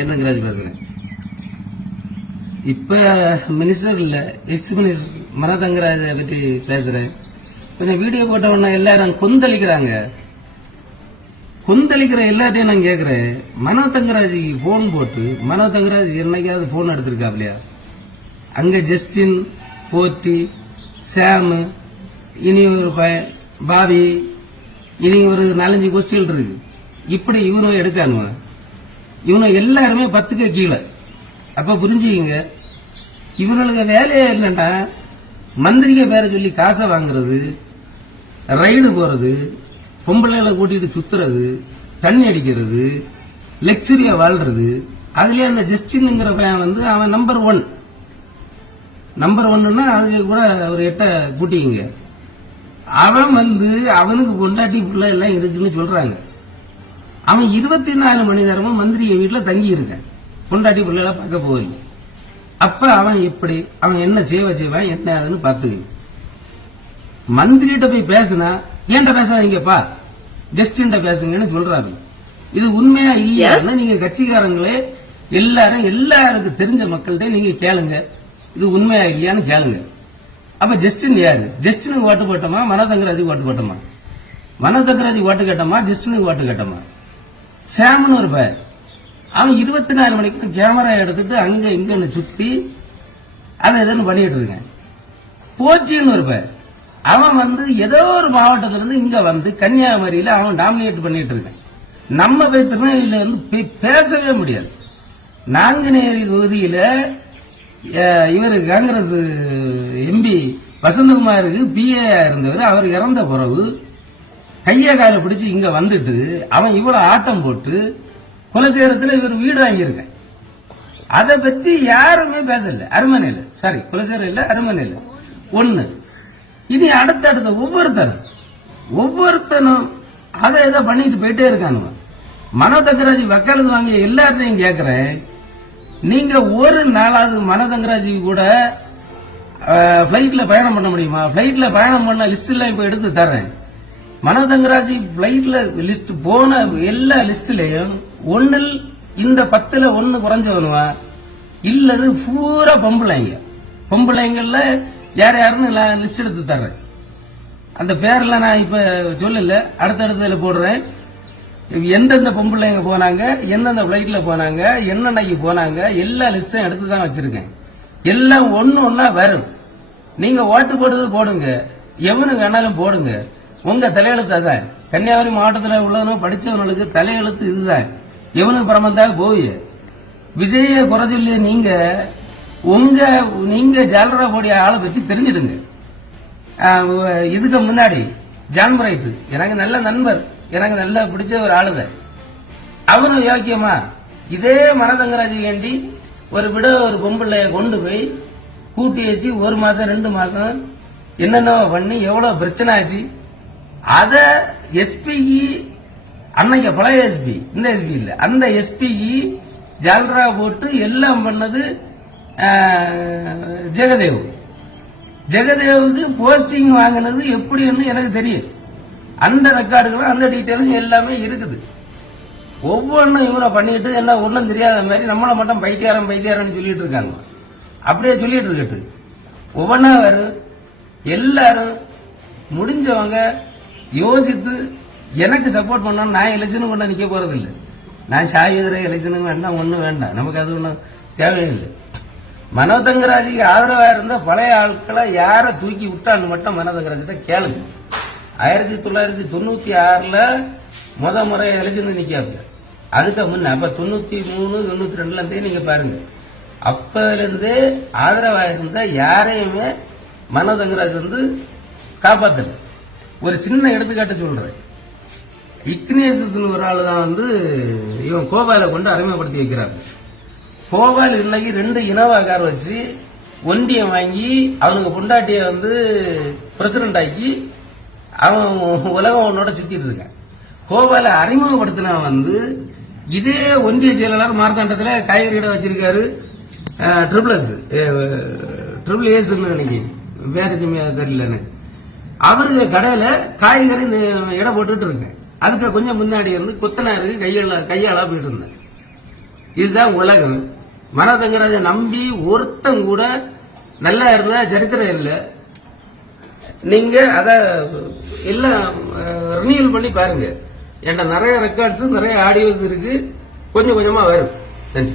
என்னங்கிறாஜ் பேசுறேன். இப்ப மினிஸ்டர் இல்ல, எக்ஸ் மினிஸ்டர் மனோதங்கராஜ பத்தி பேசுறேன். கொஞ்சம் வீடியோ போட்ட உடனே எல்லாரும் கொந்தளிக்கிறாங்க. கொந்தளிக்கிற எல்லாத்தையும் நான் கேட்கிறேன், மனோதங்கராஜுக்கு போன் போட்டு மனோதங்கராஜ் என்னைக்காவது போன் எடுத்திருக்காப்லையா? அங்க ஜஸ்டின், போத்தி, சாம், இனி ஒரு பாபி, இனி ஒரு 4-5 கொஸ்டின் இருக்கு. இப்படி இவனும் எடுக்கானுவ. இவனை எல்லாருமே 10க்கு கீழே. அப்ப புரிஞ்சுக்கிங்க, இவனுக்கு வேலையே இல்லைன்னா மந்திரிக்க பேரை சொல்லி காசை வாங்குறது, ரைடு போறது, பொம்பளைகளை கூட்டிட்டு சுத்துறது, தண்ணி அடிக்கிறது, லக்ஸுரியா வாழ்றது. அதுலயே அந்த ஜஸ்டின்ங்கிற பையன் அவன் நம்பர் 1. நம்பர் 1ன்னா அதுக்கு கூட ஒரு 8 கூட்டிங்க. அவன் அவனுக்கு பொண்டாட்டி பிள்ளை எல்லாம் இருக்குன்னு சொல்றாங்க. அவன் 24 மணி நேரமும் மந்திரிய வீட்டுல தங்கி இருக்கான், பொண்டாட்டி பிள்ளைகளை பார்க்க போகல. அப்ப அவன் எப்படி, அவன் என்ன செய்வான், என்ன ஆகுதுன்னு பார்த்து மந்திரிட்ட போய் பேசினா, ஏன்ட்ட பேசாதீங்கப்பா, ஜஸ்டின்ட்ட பேசுங்கன்னு சொல்றாரு. இது உண்மையா இல்லையான்னு நீங்க கட்சிக்காரங்களே எல்லாருக்கும் தெரிஞ்ச மக்கள்கிட்ட நீங்க கேளுங்க, இது உண்மையா இல்லையான்னு கேளுங்க. அப்ப ஜஸ்டின் யாரு? ஜஸ்டினுக்கு ஓட்டு போட்டோமா, மனோதங்கராஜுக்கு ஓட்டு போட்டோமா? மனோதங்கராஜுக்கு ஓட்டு கேட்டோமா, ஜஸ்டினுக்கு ஓட்டு கேட்டோமா? சாம்னு ஒரு பையன், அவன் 24 மணிக்கு கேமரா எடுத்துட்டு அங்க இங்கன்னு சுத்தி அதை எதுன்னு பண்ணிட்டு இருக்கான். போச்சின்னு ஒரு பையன், அவன் ஏதோ ஒரு மாவட்டத்துல இருந்து இங்க கன்னியாகுமரியில அவன் டாமினேட் பண்ணிட்டு இருக்கான். நம்ம போய் திருநெல்வேலியில பேசவே முடியாது. நாங்குநேரி தொகுதியில இவர் காங்கிரஸ் எம்பி வசந்தகுமாருக்கு பிஏ இருந்தவர், அவர் இறந்த பிறகு கைய கால பிடிச்சு இங்க வந்துட்டு அவன் இவ்வளவு ஆட்டம் போட்டு குலசேரத்துல இவர் வீடு வாங்கியிருக்க. அதை பத்தி யாருமே பேசல. அருமனையில, சாரி குலசேரம் இல்ல, அருமனையில ஒண்ணு. இனி அடுத்தடுத்த ஒவ்வொருத்தனும் அதை ஏதோ பண்ணிட்டு போயிட்டே இருக்கானுங்க. மனோதங்கராஜ் வக்காலத்து வாங்கிய எல்லாத்தையும் கேட்கிறேன், நீங்க ஒரு நாளாவது மனோதங்கராஜுக்கு கூட பிளைட்ல பயணம் பண்ண முடியுமா? பிளைட்ல பயணம் பண்ண லிஸ்ட் எல்லாம் இப்ப எடுத்து தர்றேன். மனோதங்கராஜ் பிளைட்ல லிஸ்ட் போன எல்லா லிஸ்ட்லயும் ஒன்னில் இந்த 10ல 1 குறைஞ்சவனுவா இல்லது பூரா பொம்பளைங்கள்ல யாருன்னு லிஸ்ட் எடுத்து தர்றேன். அந்த பேர்ல நான் இப்ப சொல்லல, அடுத்தடுத்ததுல போடுறேன். எந்தெந்த பொம்பளைங்க போனாங்க, எந்தெந்த பிளைட்ல போனாங்க, என்னன்னைக்கு போனாங்க, எல்லா லிஸ்டும் எடுத்து தான் வச்சிருக்கேன். எல்லாம் ஒன்னா வரும். நீங்க ஓட்டு போடுறது போடுங்க, எவனுக்கு வேணாலும் போடுங்க. உங்க தலையெழுத்து அதான். கன்னியாகுமரி மாவட்டத்தில் உள்ளவனும் படிச்சவனுக்கு தலையெழுத்து இதுதான். எவனுக்கு பிரமந்தாக போய் விஜய குறை சொல்லி நீங்க ஜாலரா போடிய ஆளை பத்தி தெரிஞ்சிடுங்க. இதுக்கு முன்னாடி ஜான் பிரைட் எனக்கு நல்ல நண்பர், எனக்கு நல்ல பிடிச்ச ஒரு ஆளுங்க. அவனும் யோக்கியமா இதே மனோதங்கராஜ் வேண்டி ஒரு பொம்பளைய கொண்டு போய் கூட்டி வச்சு 1 மாசம் 2 மாசம் என்னென்ன பண்ணி எவ்வளவு பிரச்சனை ஆச்சு. அத எஸ்பிக்கு அன்னைக்கு பழைய எஸ்பி, இந்த எஸ்பி இல்ல, அந்த எஸ்பிக்கு ஜால்ரா போட்டு எல்லாம் பண்ணது ஜெகதேவுக்கு போஸ்டிங் வாங்கினது எப்படின்னு எனக்கு தெரியும். அந்த ரெக்கார்டுகளும் அந்த டீட்டெயிலும் எல்லாமே இருக்குது. ஒவ்வொன்றும் இவனை பண்ணிட்டு எல்லாம் ஒன்றும் தெரியாத மாதிரி நம்மளை மட்டும் பைத்தியாரன்னு சொல்லிட்டு இருக்காங்க. அப்படியே சொல்லிட்டு இருக்கட்டு ஒவ்வொன்னா வரும். எல்லாரும் முடிஞ்சவங்க யோசித்து எனக்கு சப்போர்ட் பண்ண. நான் எலெக்ஷனுக்கு கொண்டு நிக்க போறது இல்லை. நான் சாயுதிர எலெக்ஷனுக்கு வேண்டாம், ஒன்னும் வேண்டாம், நமக்கு அது ஒன்றும் தேவையில்லை. மனோதங்கராஜுக்கு ஆதரவா இருந்த பழைய ஆட்களை யார தூக்கி விட்டான்னு மட்டும் மனோதங்கராஜிட்ட கேளுங்க. 1996ல முறை எலெக்ஷன் நிக்காப்ல. அதுக்கு முன்ன அப்ப 93, 92ல இருந்தே நீங்க பாருங்க. அப்பல இருந்தே ஆதரவா இருந்த யாரையுமே மனோதங்கராஜ் காப்பாத்தல. ஒரு சின்ன எடுத்துக்காட்டு சொல்றேன். இக்னேசியஸ் ஒரு ஆளு தான் இவன் கோபால கொண்டு அறிமுகப்படுத்தி வைக்கிறாங்க. கோபால் இன்னைக்கு 2 இனோவா கார் வச்சு ஒன்றியம் வாங்கி அவனுக்கு பொண்டாட்டிய பிரசிடண்ட் ஆக்கி அவன் உலகம் உன்னோட சுத்திட்டு இருக்கான். கோபால அறிமுகப்படுத்தின இதே ஒன்றிய செயலாளர் மார்த்தாண்டத்தில் காய்கறி கடை வச்சிருக்காரு. ட்ரிபிள் ஏஸ் வேற தெரியல. அவருக்கு கடையில காய்கறி எடை போட்டுட்டு இருக்கேன். அதுக்கு கொஞ்சம் முன்னாடி கொத்தனாருக்கு கையாளா போயிட்டு இருந்தேன். இதுதான் உலகம். மனோதங்கராஜ நம்பி ஒருத்தன் கூட நல்லா இருந்தா சரித்திரம் இல்லை. நீங்க அத எல்லாம் ரினியூவல் பண்ணி பாருங்க. என்கிட்ட நிறைய ரெக்கார்ட்ஸ் நிறைய ஆடியோஸ் இருக்கு. கொஞ்சம் கொஞ்சமா வரும். நன்றி.